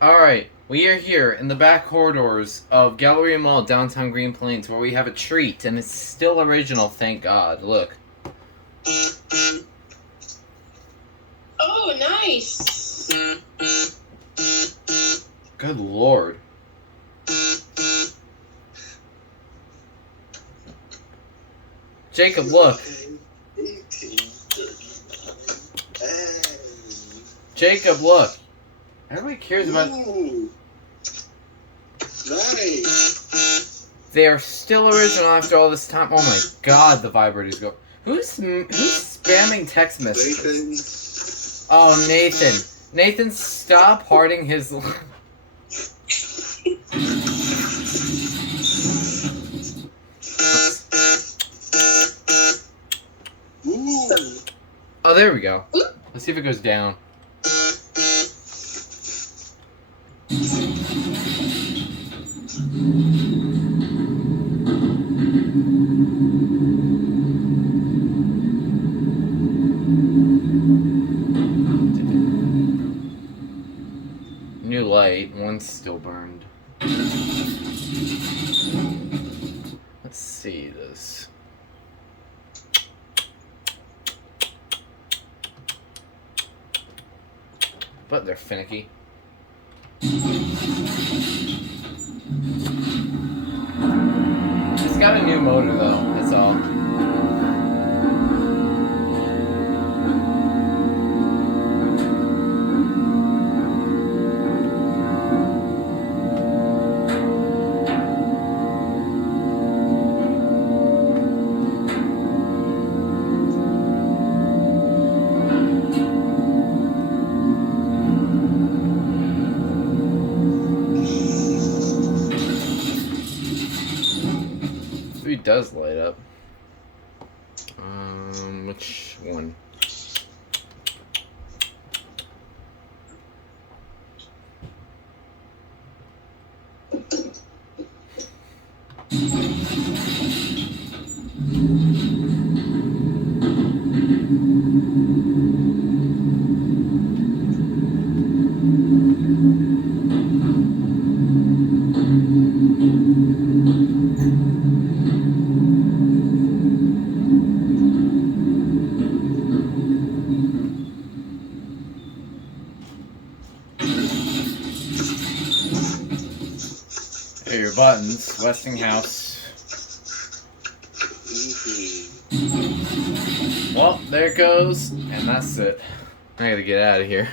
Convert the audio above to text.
Alright, we are here in the back corridors of Galleria Mall, downtown Green Plains, where we have a treat, and it's still original, thank God. Look. Oh, nice. Good Lord. Jacob, look. Jacob, look. Everybody cares about... Ooh. Nice. They are still original after all this time. Oh my God, the vibrators go. Who's spamming text messages? Nathan. Oh, Nathan. Nathan, stop hearting his... Ooh. Oh, there we go. Let's see if it goes down. New light. One's still burned. Let's see this. But they're finicky. It's got a new motor though, that's all. It does light up. Which one? There are your buttons. Westinghouse. Well, there it goes, and that's it. I gotta get out of here.